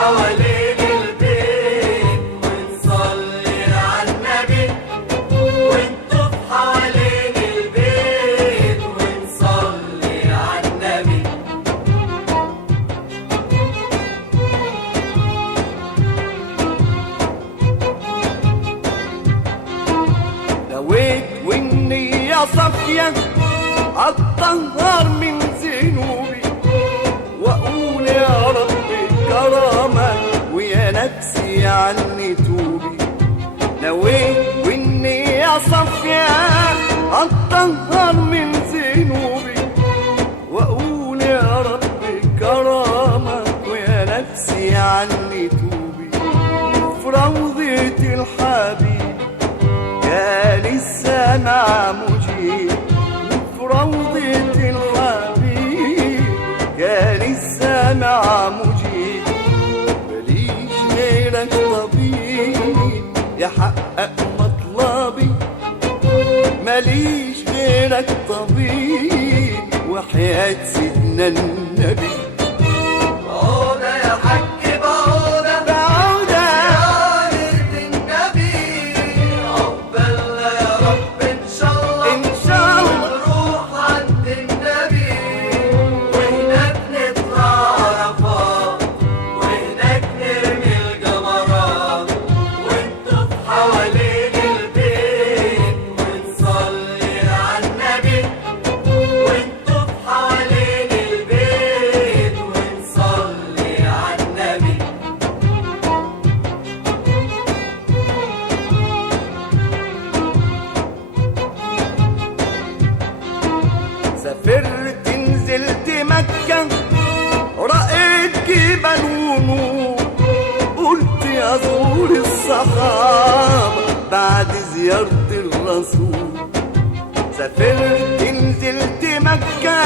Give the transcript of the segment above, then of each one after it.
حوالين البيت ونصلي على النبي، وانتوا في حوالين البيت ونصلي على النبي. نويت والنية صافية أتطهر من ذنوبي، وأقول يا رب كرامك ويا نفسي عني توبي. نويت والنية صافية أتطهر من ذنوبي، وأقول يا رب كرامك ويا نفسي عني توبي. في روضة الحبيب كان السمع مجيب، في روضة الحبيب كان السمع مجيب. ماليش غيرك طبيب يحقق مطلبي، ماليش غيرك طبيب وحياة سيدنا النبي. بعودة يا حاج بعودة، بعودة يا ليلة النبي، عقبالنا يا رب إن شاء الله، إن شاء الله نروح عند النبي، وهناك نطلع عرفات، وهناك نرمي الجمرات، وانتوا في حوالين البيت ونصلي على النبي، وانتوا في حوالين البيت ونصلي على النبي. سافرت نزلت مكة رأيت جبل ونور، قلت يا زور الصحابة بعد زيارة الرسول. سافرت نزلت مكة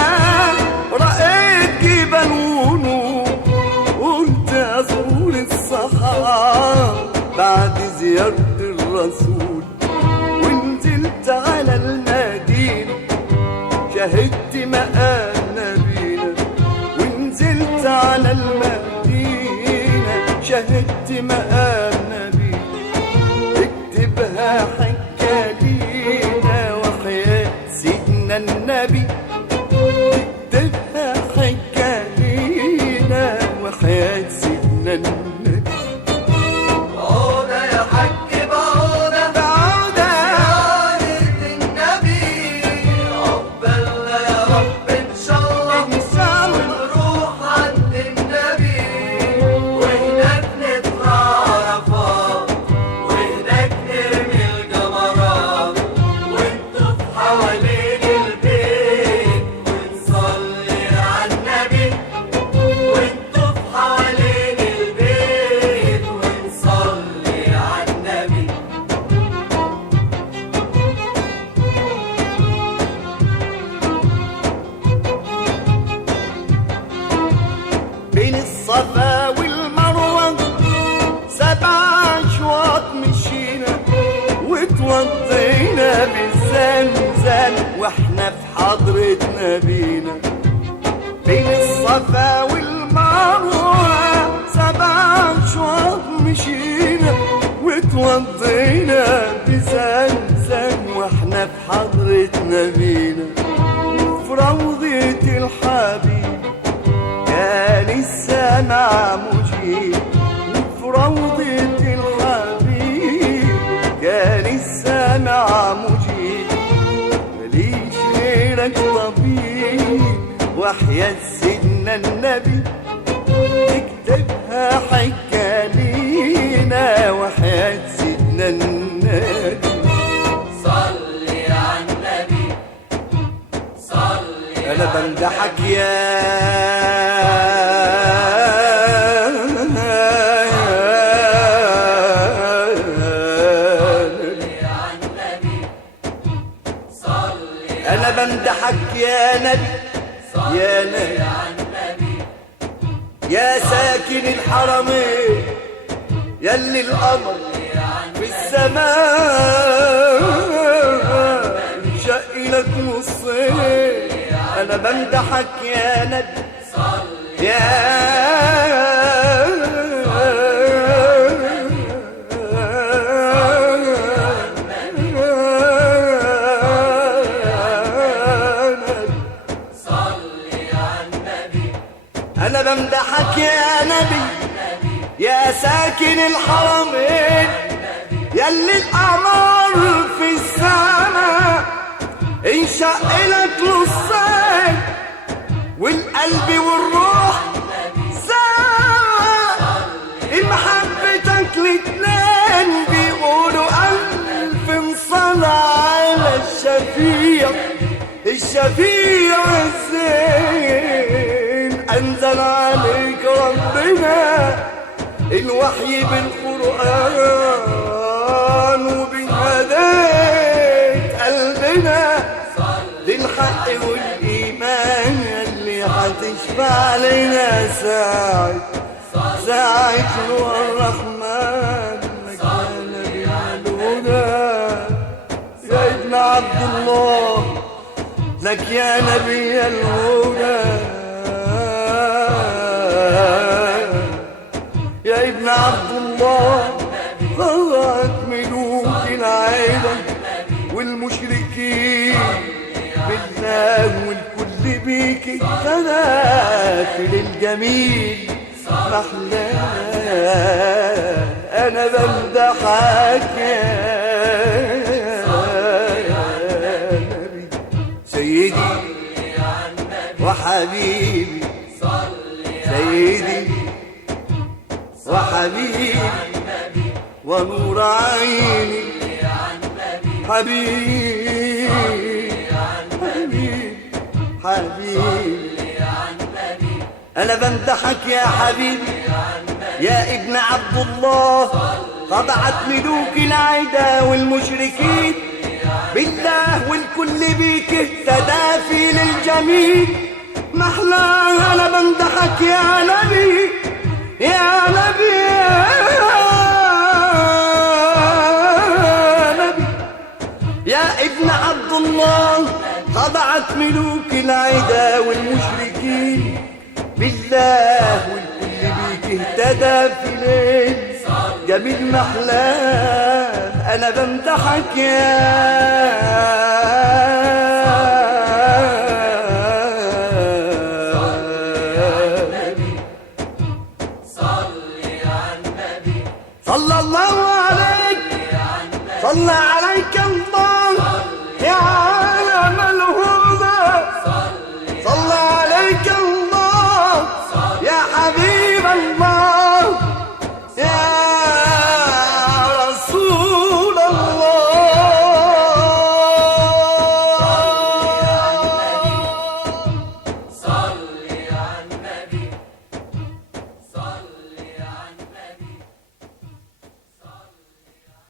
رأيت جبل ونور، قلت يا زور الصحابة بعد زيارة الرسول. ونزلت على المدينة شهدت مقام نبينا، ونزلت على المدينة شهدت مقام نبينا. اكتبها حكى لينا وحياة سيدنا النبي، اكتبها حكى لينا وحياة سيدنا النبي. بعودة يا حاج بعودة، بعودة يا ليلة النبي، عقبالنا يا رب إن شاء الله، إن شاء الله نروح عند النبي، وهناك نطلع عرفات، وهناك نرمي الجمرات، وانتوا في حوالين البيت ونصلي على النبي، وانتوا في حوالين البيت ونصلي على النبي. بين الصفا والمروة 7 أشواط مشينا، واتوضينا بالزمزم واحنا في حضرة نبينا. بين الصفا والمروة 7 أشواط مشينا، واتوضينا بزمزم واحنا في حضرة نبينا. في روضة الحبيب كان السمع مجيب، وفي روضة الحبيب كان السمع مجيب. ماليش غيرك طبيب وحياة سيدنا النبي، اكتبها حكى لينا وحياة سيدنا النبي. صلي على النبي، صلي أنا على بمدحك النبي. أنا بمدحك يا نبي، يا نبي، يا ساكن الحرمين، يلي القمر في السماء شق لك نصين. أنا بمدحك يا نبي، يا ساكن الحرمين يلي الأعمار في السماء انشق لك نصين والقلب والروح سوا محبتك الاتنين بيقولوا ألف صلاة على الشفيع الزين أنزل عليك ربنا الوحي بالقرآن وبهداية قلبنا للحق والإيمان اللي هتشفع لنا ساعة نور الرحمن مكان الهدى يا ابن عبد الله لك يا نبي الهدى يا ابن عبد الله ضاعت ملوك العالم والمشركين بالله والكل بيك تنافل الجميل محلاه انا بمدحك يا نبي سيدي وحبيبي سيدي وحبيبي ونور عيني حبيبي حبيبي أنا بمدحك يا حبيبي يا ابن عبد الله خضعت ملوك العدا والمشركين بالله والكل بيك اهتدى في للجميل محلاها أنا بمدحك يا نبي يا نبي يا نبي يا ابن عبد الله خضعت ملوك العدا والمشركين بالله والكل بيك اهتدى في ليل جميل محلاه انا بمدحك يا نبي صلى الله عليك صلى